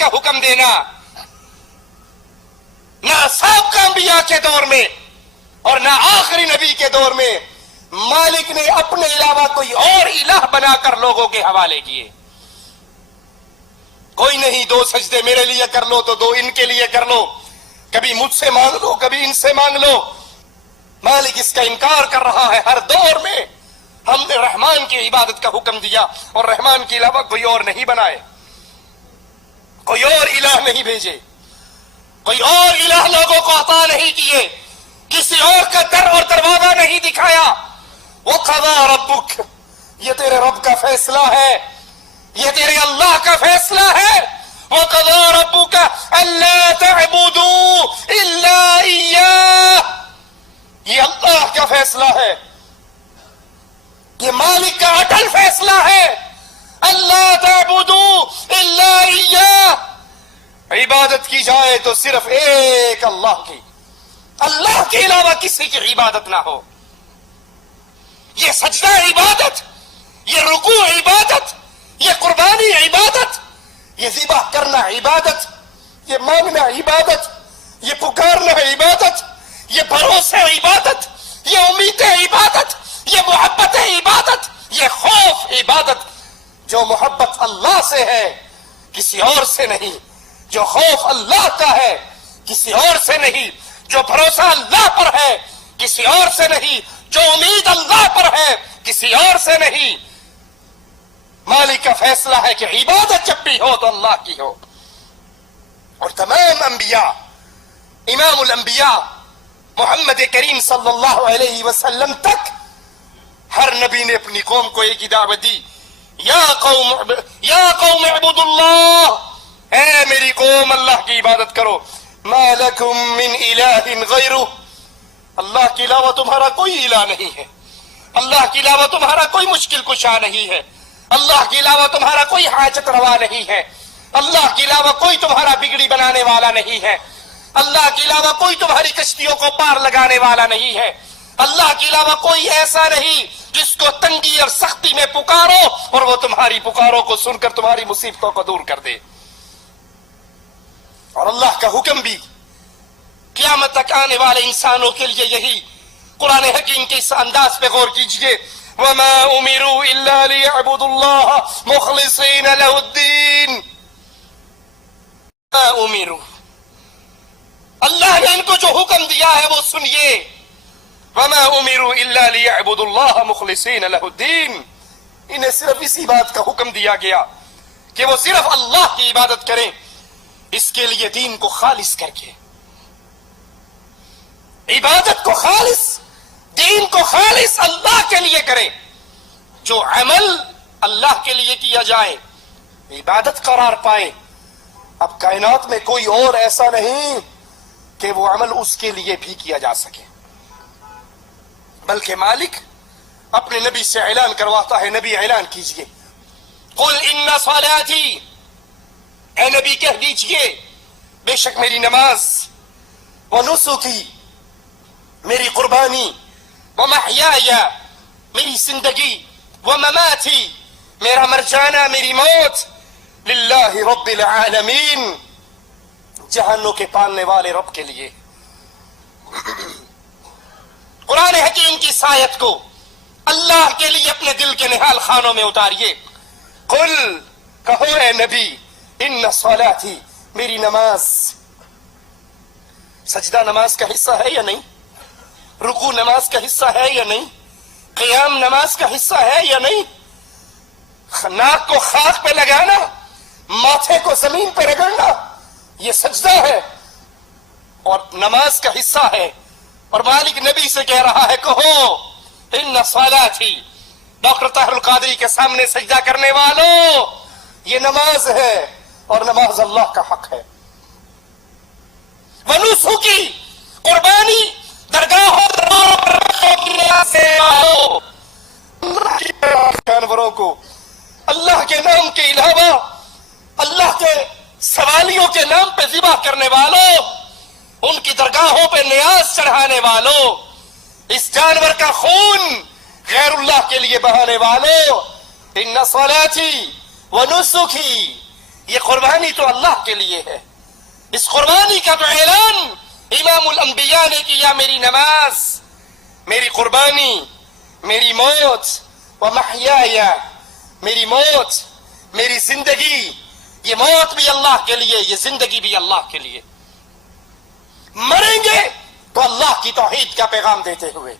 کا حکم دینا نہ سابقہ انبیاء کے دور میں اور نہ آخری نبی کے دور میں مالک نے اپنے علاوہ کوئی اور الہ بنا کر لوگوں کے حوالے کیے. کوئی نہیں, 2 سجدے میرے لیے کر لو تو 2 ان کے لیے کر لو, کبھی مجھ سے مانگ لو کبھی ان سے مانگ لو. مالک اس کا انکار کر رہا ہے. ہر دور میں ہم نے رحمان کی عبادت کا حکم دیا اور رحمان کے علاوہ کوئی اور نہیں بنائے, کوئی اور الہ نہیں بھیجے, کوئی اور الہ لوگوں کو عطا نہیں کیے, کسی اور کا در اور دروازہ نہیں دکھایا. وَقَضَىٰ رَبُّكَ, یہ تیرے رب کا فیصلہ ہے, یہ تیرے اللہ کا فیصلہ ہے. وَقَضَىٰ رَبُّكَ أَلَّا تَعْبُدُوا إِلَّا إِيَّاهُ, یہ اللہ کا فیصلہ ہے, یہ مالک کا اٹل فیصلہ ہے. اللہ تعبدوا الا ایاہ, عبادت کی جائے تو صرف ایک اللہ کی, اللہ کے علاوہ کسی کی عبادت نہ ہو. یہ سجدہ عبادت, یہ رکوع عبادت, یہ قربانی عبادت, یہ ذبح کرنا عبادت, یہ مانگنا عبادت, یہ پکارنا عبادت, یہ بھروسے عبادت, یہ امید عبادت, یہ محبت عبادت, یہ خوف عبادت. جو محبت اللہ سے ہے کسی اور سے نہیں, جو خوف اللہ کا ہے کسی اور سے نہیں, جو بھروسہ اللہ پر ہے کسی اور سے نہیں, جو امید اللہ پر ہے کسی اور سے نہیں. مالک کا فیصلہ ہے کہ عبادت جب بھی ہو تو اللہ کی ہو. اور تمام انبیاء, امام الانبیاء محمد کریم صلی اللہ علیہ وسلم تک ہر نبی نے اپنی قوم کو ایک ہی دعوت دی, یا قوم اعبدوا اللہ, اے میری قوم اللہ کی عبادت کرو. ما لکم من الہ غیرہ, اللہ کے علاوہ تمہارا کوئی الہ نہیں ہے, اللہ کے علاوہ تمہارا کوئی مشکل کشا نہیں ہے, اللہ کے علاوہ تمہارا کوئی حاجت روا نہیں ہے, اللہ کے علاوہ کوئی تمہارا بگڑی بنانے والا نہیں ہے, اللہ کے علاوہ کوئی تمہاری کشتیوں کو پار لگانے والا نہیں ہے, اللہ کے علاوہ کوئی ایسا نہیں جس کو تنگی اور سختی میں پکارو اور وہ تمہاری پکاروں کو سن کر تمہاری مصیبتوں کو دور کر دے. اور اللہ کا حکم بھی قیامت تک آنے والے انسانوں کے لیے یہی. قرآن حکیم کے اس انداز پہ غور کیجئے, وَمَا أُمِرُوا إِلَّا لِيَعْبُدُوا اللَّهَ مُخْلِصِينَ لَهُ الدِّينَ. وَمَا أُمِرُوا, اللہ نے ان کو جو حکم دیا ہے وہ سنیے. وَمَا أُمِرُوا إِلَّا لِيَعْبُدُوا اللَّهَ مُخْلِصِينَ لَهُ الدِّينَ, انہیں صرف اسی بات کا حکم دیا گیا کہ وہ صرف اللہ کی عبادت کریں, اس کے لیے دین کو خالص کر کے, عبادت کو خالص, دین کو خالص اللہ کے لیے کریں. جو عمل اللہ کے لیے کیا جائے عبادت قرار پائے. اب کائنات میں کوئی اور ایسا نہیں کہ وہ عمل اس کے لیے بھی کیا جا سکے, بلکہ مالک اپنے نبی سے اعلان کرواتا ہے. نبی اعلان کیجئے, قل ان صلاتي, اے نبی کہہ دیجئے بے شک میری نماز, ونسکی, میری قربانی, ومحیای, میری زندگی, ومماتی, میرا مر جانا, میری موت, للہ رب العالمین, جہانوں کے پالنے والے رب کے لیے. قرآن حکیم کی اس آیت کو اللہ کے لیے اپنے دل کے نہال خانوں میں اتاریے. قل, کہو اے نبی, ان صلاتی, میری نماز. سجدہ نماز کا حصہ ہے یا نہیں؟ رکوع نماز کا حصہ ہے یا نہیں؟ قیام نماز کا حصہ ہے یا نہیں؟ ناک کو خاک پہ لگانا, ماتھے کو زمین پہ رگڑنا, یہ سجدہ ہے اور نماز کا حصہ ہے. اور مالک نبی سے کہہ رہا ہے, کہو ان صلاتی, ڈاکٹر طاہر القادری کے سامنے سجدہ کرنے والوں, یہ نماز ہے اور نماز اللہ کا حق ہے. ونسکی, قربانی, درگاہوں سے جانوروں کو اللہ کے نام کے علاوہ اللہ کے سوالیوں کے نام پہ ذبح کرنے والوں, ان کی درگاہوں پہ نیاز چڑھانے والوں, اس جانور کا خون غیر اللہ کے لیے بہانے والوں, ان صلاتی ونسکی, یہ قربانی تو اللہ کے لیے ہے. اس قربانی کا تو اعلان امام الانبیاء نے کیا. میری نماز، میری قربانی، میری موت، ومحیایا، میری موت، میری زندگی. یہ موت بھی اللہ کے لیے، یہ زندگی بھی اللہ کے لیے. مریں گے تو اللہ کی توحید کا پیغام دیتے ہوئے،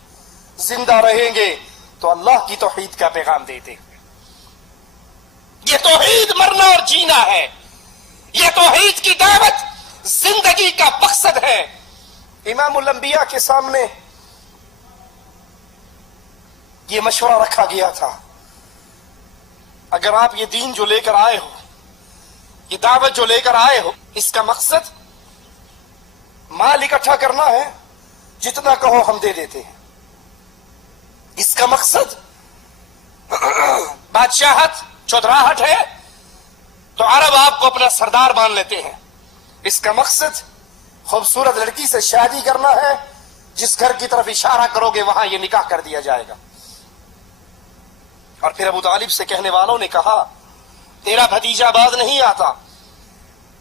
زندہ رہیں گے تو اللہ کی توحید کا پیغام دیتے ہوئے. یہ توحید مرنا اور جینا ہے. یہ توحید کی دعوت زندگی کا مقصد ہے. امام الانبیاء کے سامنے یہ مشورہ رکھا گیا تھا، اگر آپ یہ دین جو لے کر آئے ہو، یہ دعوت جو لے کر آئے ہو، اس کا مقصد مال اکٹھا کرنا ہے، جتنا کہو ہم دے دیتے ہیں. اس کا مقصد بادشاہت، چودراہٹ ہے تو عرب آپ کو اپنا سردار مان لیتے ہیں. اس کا مقصد خوبصورت لڑکی سے شادی کرنا ہے، جس گھر کی طرف اشارہ کرو گے وہاں یہ نکاح کر دیا جائے گا. اور پھر ابو طالب سے کہنے والوں نے کہا تیرا بھتیجا باز نہیں آتا،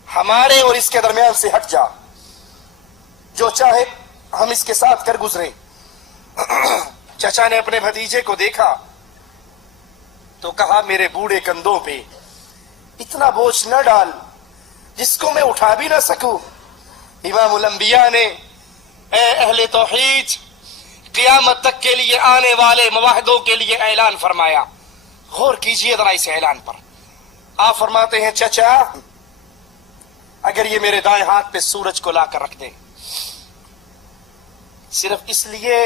ہمارے اور اس کے درمیان سے ہٹ جا، جو چاہے ہم اس کے ساتھ کر گزرے. چچا نے اپنے بھتیجے کو دیکھا تو کہا میرے بوڑھے کندھوں پہ اتنا بوجھ نہ ڈال جس کو میں اٹھا بھی نہ سکوں. امام الانبیاء نے اے اہل توحید، قیامت تک کے لیے آنے والے مواحدوں کے لیے اعلان فرمایا. غور کیجئے ذرا اس اعلان پر. آپ فرماتے ہیں چچا اگر یہ میرے دائیں ہاتھ پہ سورج کو لا کر رکھ دیں، صرف اس لیے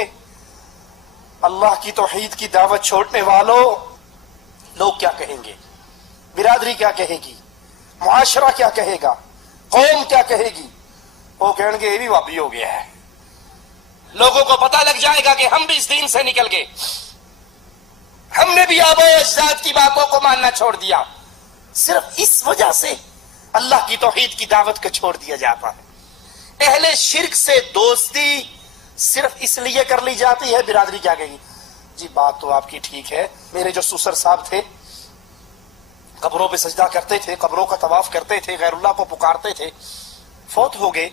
اللہ کی توحید کی دعوت چھوڑنے والوں، لوگ کیا کہیں گے؟ برادری کیا کہے گی؟ معاشرہ کیا کہے گا؟ قوم کیا کہے گی؟ وہ کہیں گے یہ بھی وابی ہو گیا ہے. لوگوں کو پتہ لگ جائے گا کہ ہم بھی اس دین سے نکل گئے، ہم نے بھی آباء و اجداد کی باتوں کو ماننا چھوڑ دیا. صرف اس وجہ سے اللہ کی توحید کی دعوت کو چھوڑ دیا جاتا ہے. اہل شرک سے دوستی صرف اس لیے کر لی جاتی ہے. برادری کیا کہے گی؟ جی بات تو آپ کی ٹھیک ہے، میرے جو سسر صاحب تھے قبروں پہ سجدہ کرتے تھے، قبروں کا طواف کرتے تھے، غیر اللہ کو پکارتے تھے، فوت ہو گئے،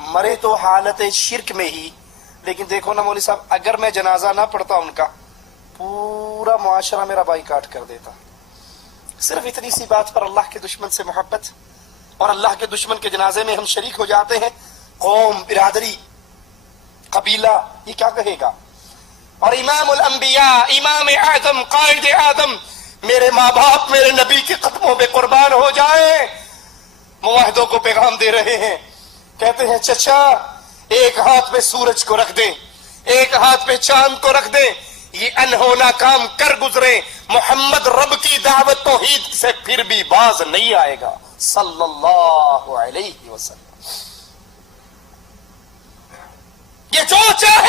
مرے تو حالت شرک میں ہی. لیکن دیکھو نا مولوی صاحب، اگر میں جنازہ نہ پڑھتا ان کا، پورا معاشرہ میرا بائیکاٹ کر دیتا. صرف اتنی سی بات پر اللہ کے دشمن سے محبت، اور اللہ کے دشمن کے جنازے میں ہم شریک ہو جاتے ہیں. قوم، برادری، قبیلہ یہ کیا کہے گا؟ اور امام الانبیاء، امام اعظم، قائد اعظم، میرے ماں باپ میرے نبی کے قدموں پہ قربان ہو جائیں، معاہدوں کو پیغام دے رہے ہیں. کہتے ہیں چچا ایک ہاتھ پہ سورج کو رکھ دیں، ایک ہاتھ پہ چاند کو رکھ دیں، یہ انہونا کام کر گزرے، محمد رب کی دعوت توحید سے پھر بھی باز نہیں آئے گا صلی اللہ علیہ وسلم. یہ جو چاہے